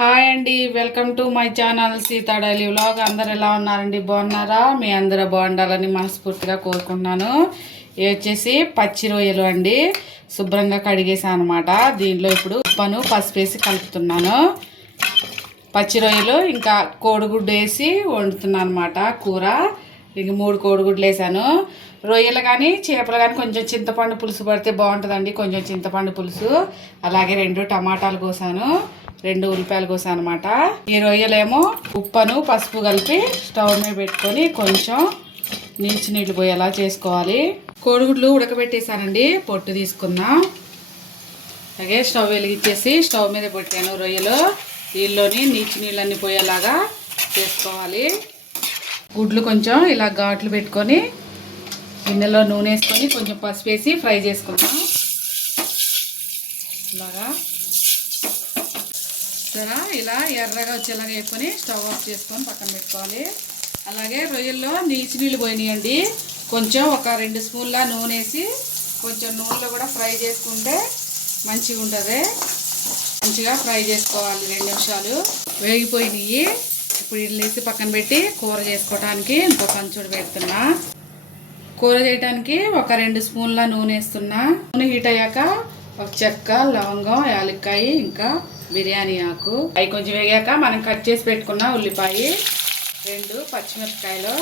Hi అండి, welcome to my channel Sita daily vlog. అందరు ఎలా ఉన్నారండి? బాగున్నారా? మీ అందరూ బాగుండాలని మనస్ఫూర్తిగా కోరుకుంటున్నాను. ఇవి వచ్చేసి పచ్చి రొయ్యలు అండి. శుభ్రంగా కడిగేసాను అనమాట. దీంట్లో ఇప్పుడు ఉప్పును పసుపు వేసి కలుపుతున్నాను. పచ్చి రొయ్యలు ఇంకా కోడిగుడ్డు వేసి వండుతున్నాను అనమాట కూర. ఇంక 3 కోడిగుడ్లు వేసాను. రొయ్యలు కానీ చేపలు కానీ కొంచెం చింతపండు పులుసు పడితే బాగుంటుందండి. కొంచెం చింతపండు పులుసు, అలాగే 2 టమాటాలు కోసాను, 2 ఉల్లిపాయలు కోసాను అనమాట. ఈ రొయ్యలేమో ఉప్పును పసుపు కలిపి స్టవ్ మీద పెట్టుకొని కొంచెం నీళ్ళు పోయేలా చేసుకోవాలి. కోడిగుడ్లు ఉడకబెట్టేసానండి. పొట్టు తీసుకుందాం. అలాగే స్టవ్ వెలిగించేసి స్టవ్ మీద పెట్టాను రొయ్యలు. దీనిలోని నీళ్ళన్నీ పోయేలాగా చేసుకోవాలి. గుడ్లు కొంచెం ఇలా ఘాట్లు పెట్టుకొని గిన్నెలో నూనె వేసుకొని కొంచెం పసుపు వేసి ఫ్రై చేసుకుందాం. ఇలాగా సరే ఇలా ఎర్రగా వచ్చేలాగా వేసుకొని స్టవ్ ఆఫ్ చేసుకొని పక్కన పెట్టుకోవాలి. అలాగే రొయ్యల్లో నీళ్ళు పోయినాయండి. కొంచెం ఒక 2 స్పూన్ల నూనె వేసి కొంచెం నూనెలో కూడా ఫ్రై చేసుకుంటే మంచిగా ఉంటుంది. మంచిగా ఫ్రై చేసుకోవాలి. 2 నిమిషాలు వేగిపోయినాయి. ఇప్పుడు ఇల్లు వేసి పక్కన పెట్టి కూర చేసుకోవడానికి ఇంకో కంచుడు పెడుతున్నా. కూర చేయడానికి ఒక 2 స్పూన్ల నూనె వేస్తున్నా. నూనె హీట్ అయ్యాక ఒక చెక్క, లవంగం, యాలక్కాయ, ఇంకా బిర్యానీ ఆకు అవి కొంచెం వేగాక మనం కట్ చేసి పెట్టుకున్న ఉల్లిపాయ, 2 పచ్చిమిరపకాయలు.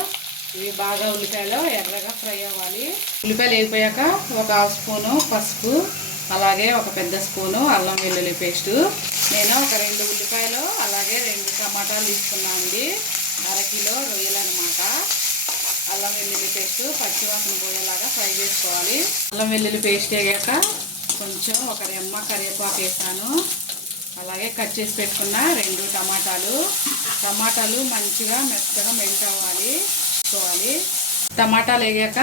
ఇవి బాగా ఉల్లిపాయలు ఎర్రగా ఫ్రై అవ్వాలి. ఉల్లిపాయలు వేగిపోయాక ఒక 1/2 స్పూను పసుపు, అలాగే ఒక పెద్ద స్పూను అల్లం వెల్లుల్లి పేస్టు. నేను ఒక 2 ఉల్లిపాయలు అలాగే 2 టమాటాలు తీసుకున్నాను అండి. 1/2 కిలో రొయ్యలు అనమాట. అల్లం వెల్లుల్లి పేస్ట్ పచ్చివాసన పోయేలాగా ఫ్రై చేసుకోవాలి. అల్లం వెల్లుల్లి పేస్ట్ వేగాక కొంచెం ఒక రెమ్మ కరివేపాకు వేసాను. అలాగే కట్ చేసి పెట్టుకున్న 2 టమాటాలు మంచిగా మెత్తగా మెల్ట్ అవ్వాలి. టమాటాలు వేగాక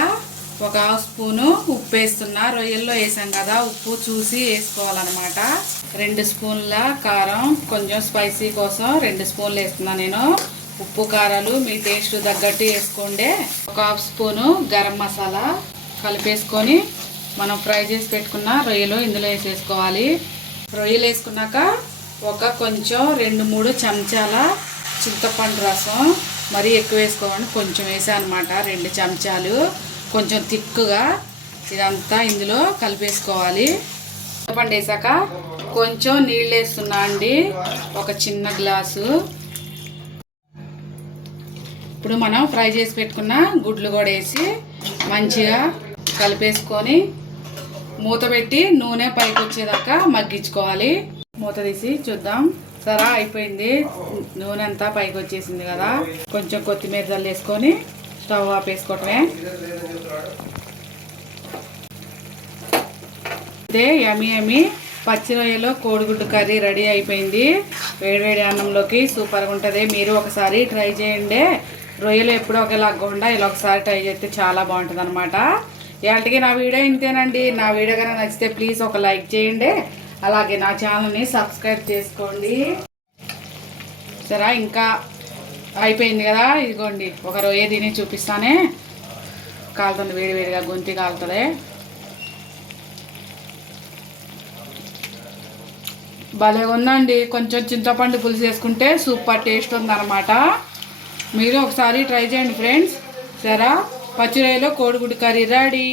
ఒక 1/2 స్పూను ఉప్పు వేస్తున్నా. రొయ్యల్లో వేసాం కదా, ఉప్పు చూసి వేసుకోవాలన్నమాట. 2 స్పూన్ల కారం, కొంచెం స్పైసీ కోసం 2 స్పూన్లు వేస్తున్నా నేను. ఉప్పు కారాలు మీ టేస్ట్ తగ్గట్టు వేసుకోండి. ఒక 1/2 స్పూను గరం మసాలా కలిపేసుకొని మనం ఫ్రై చేసి పెట్టుకున్న రొయ్యలు ఇందులో వేసేసుకోవాలి. రొయ్యలు వేసుకున్నాక ఒక కొంచెం 2-3 చెంచాల చింతపండు రసం, మరీ ఎక్కువ వేసుకోవాలి, కొంచెం వేసాను అనమాట. 2 చెంచాలు కొంచెం తిక్కుగా ఇదంతా ఇందులో కలిపేసుకోవాలి. చింతపండు వేసాక కొంచెం నీళ్ళు వేస్తున్నా అండి, ఒక చిన్న గ్లాసు. ఇప్పుడు మనం ఫ్రై చేసి పెట్టుకున్న గుడ్లు కూడా వేసి మంచిగా కలిపేసుకొని మూత పెట్టి నూనె పైకి వచ్చేదాకా మగ్గించుకోవాలి. మూత తీసి చూద్దాం. సరే అయిపోయింది. నూనె అంతా పైకి వచ్చేసింది కదా. కొంచెం కొత్తిమీర చల్లేసుకొని స్టవ్ ఆపేసుకోవటమే. ఇదే యమ్మీ పచ్చి రొయ్యలు కోడిగుడ్డు కర్రీ రెడీ అయిపోయింది. వేడివేడి అన్నంలోకి సూపర్గా ఉంటుంది. మీరు ఒకసారి ట్రై చేయండి. రొయ్యలు ఎప్పుడూ ఒకలా కాకుండా ఇలా ఒకసారి ట్రై చేస్తే చాలా బాగుంటుంది అనమాట. ఇవాళకి నా వీడియో ఇంతేనండి. నా వీడియో కనుక నచ్చితే ప్లీజ్ ఒక లైక్ చేయండి. అలాగే నా ఛానల్ని సబ్స్క్రైబ్ చేసుకోండి. సరే ఇంకా అయిపోయింది కదా. ఇదిగోండి ఒక రొయ్య తిని చూపిస్తానే. కాలుతుంది, వేడివేడిగా గొంతి కాలుతుంది. భలే ఉందండి. కొంచెం చింతపండు పులుసు వేసుకుంటే సూపర్ టేస్ట్ ఉందన్నమాట. మీరు ఒకసారి ట్రై చేయండి ఫ్రెండ్స్. సరే పచ్చి రొయ్యలు కోడిగుడ్డు కర్రీ రెడీ.